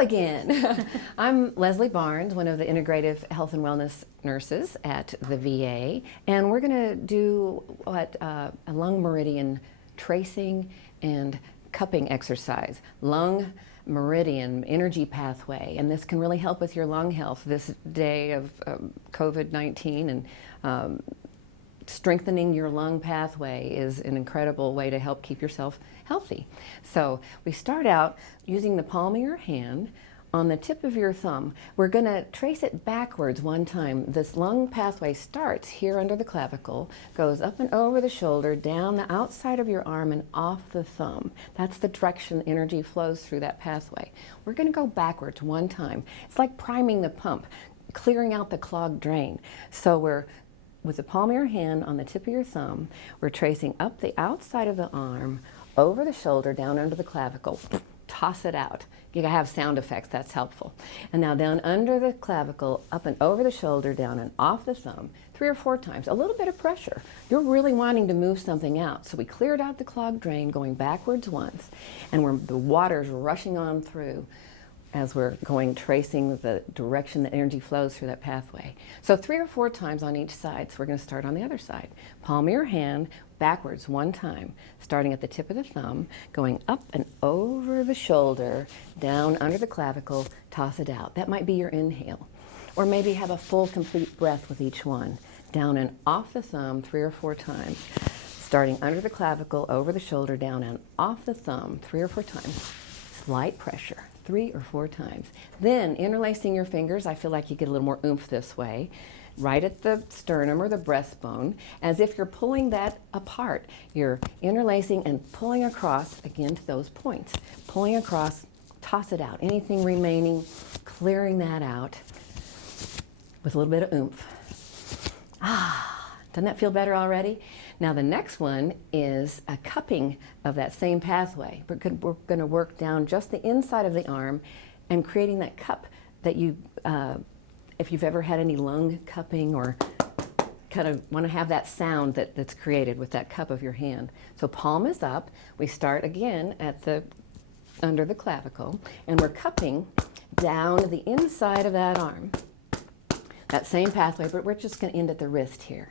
again. I'm Leslie Barnes, one of the integrative health and wellness nurses at the VA, and we're going to do a lung meridian tracing and cupping exercise. Lung meridian energy pathway, and this can really help with your lung health this day of COVID-19, and strengthening your lung pathway is an incredible way to help keep yourself healthy. So we start out using the palm of your hand on the tip of your thumb. We're going to trace it backwards one time. This lung pathway starts here under the clavicle, goes up and over the shoulder, down the outside of your arm and off the thumb. That's the direction energy flows through that pathway. We're going to go backwards one time. It's like priming the pump, clearing out the clogged drain. So we're with the palm of your hand on the tip of your thumb, we're tracing up the outside of the arm, over the shoulder, down under the clavicle. Toss it out. You gotta have sound effects, that's helpful. And now down under the clavicle, up and over the shoulder, down and off the thumb, 3 or 4 times. A little bit of pressure. You're really wanting to move something out. So we cleared out the clogged drain, going backwards once, and the water's rushing on through as we're going, tracing the direction that energy flows through that pathway. So 3 or 4 times on each side. So we're going to start on the other side. Palm of your hand, backwards one time, starting at the tip of the thumb, going up and over the shoulder, down under the clavicle, toss it out. That might be your inhale. Or maybe have a full, complete breath with each one. Down and off the thumb 3 or 4 times, starting under the clavicle, over the shoulder, down and off the thumb 3 or 4 times. Slight pressure. 3 or 4 times. Then interlacing your fingers, I feel like you get a little more oomph this way, right at the sternum or the breastbone, as if you're pulling that apart. You're interlacing and pulling across, again, to those points. Pulling across, toss it out. Anything remaining, clearing that out with a little bit of oomph. Doesn't that feel better already? Now the next one is a cupping of that same pathway. We're going to work down just the inside of the arm and creating that cup that you, if you've ever had any lung cupping or kind of want to have that sound that's created with that cup of your hand. So palm is up. We start again at under the clavicle, and we're cupping down the inside of that arm. That same pathway, but we're just going to end at the wrist here.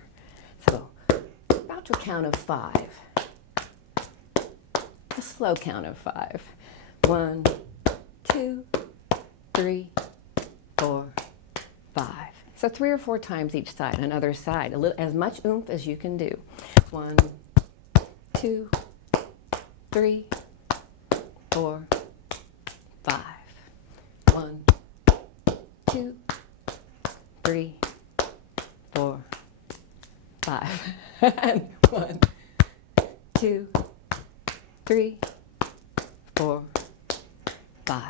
So about to a count of 5. A slow count of 5. 1, 2, 3, 4, 5. So 3 or 4 times each side. Another side, as much oomph as you can do. 1, 2, 3, 4, 5. 1, 2, 3, 4, 5. And 1, 2, 3, 4, 5.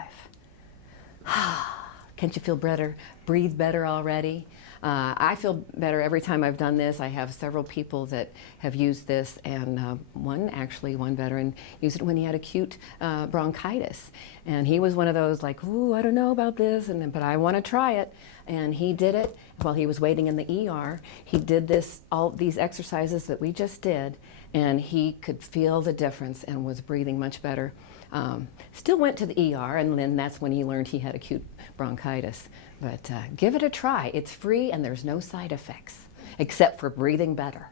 Can't you feel better? Breathe better already? I feel better every time I've done this. I have several people that have used this, and one veteran used it when he had acute bronchitis. And he was one of those like, ooh, I don't know about this, but I want to try it. And he did it while he was waiting in the ER. He did all these exercises that we just did, and he could feel the difference and was breathing much better. Still went to the ER, and then that's when he learned he had acute bronchitis. But give it a try. It's free and there's no side effects, except for breathing better.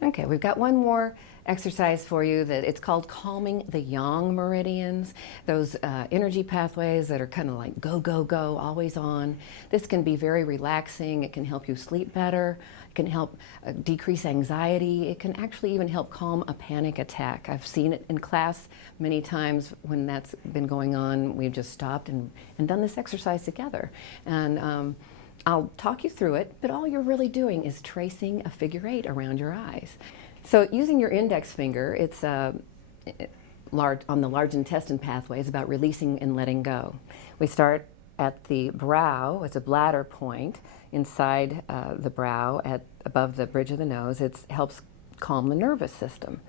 Okay, we've got one more exercise for you that it's called calming the yang meridians, those energy pathways that are kind of like go, go, go, always on. This can be very relaxing. It can help you sleep better. It can help decrease anxiety. It can actually even help calm a panic attack. I've seen it in class many times when that's been going on. We've just stopped and done this exercise together. And I'll talk you through it, but all you're really doing is tracing a figure 8 around your eyes. So using your index finger, it's on the large intestine pathway. It's about releasing and letting go. We start at the brow. It's a bladder point inside the brow above the bridge of the nose. It helps calm the nervous system.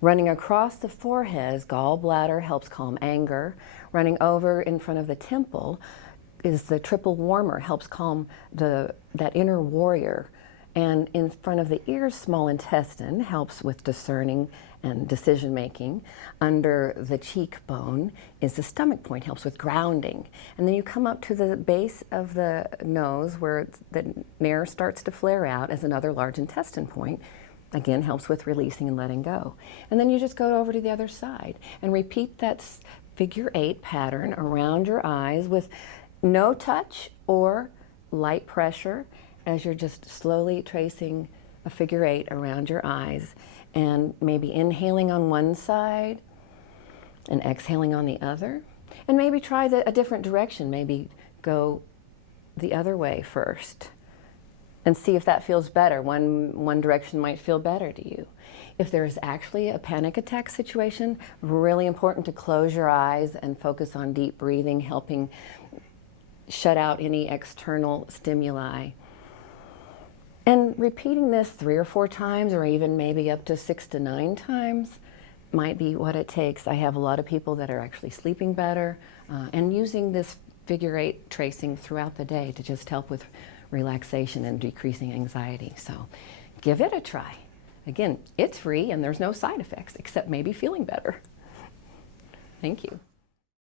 Running across the forehead, gallbladder helps calm anger. Running over in front of the temple is the triple warmer, helps calm that inner warrior And in front of the ear, small intestine helps with discerning and decision making. Under the cheekbone is the stomach point, helps with grounding. And then you come up to the base of the nose where the nair starts to flare out as another large intestine point. Again, helps with releasing and letting go. And then you just go over to the other side and repeat that figure 8 pattern around your eyes with no touch or light pressure, as you're just slowly tracing a figure 8 around your eyes, and maybe inhaling on one side and exhaling on the other. And maybe try a different direction, maybe go the other way first and see if that feels better. One direction might feel better to you. If there is actually a panic attack situation, really important to close your eyes and focus on deep breathing, helping shut out any external stimuli. And repeating this 3 or 4 times, or even maybe up to 6 to 9 times, might be what it takes. I have a lot of people that are actually sleeping better and using this figure 8 tracing throughout the day to just help with relaxation and decreasing anxiety. So give it a try. Again, it's free and there's no side effects except maybe feeling better. Thank you.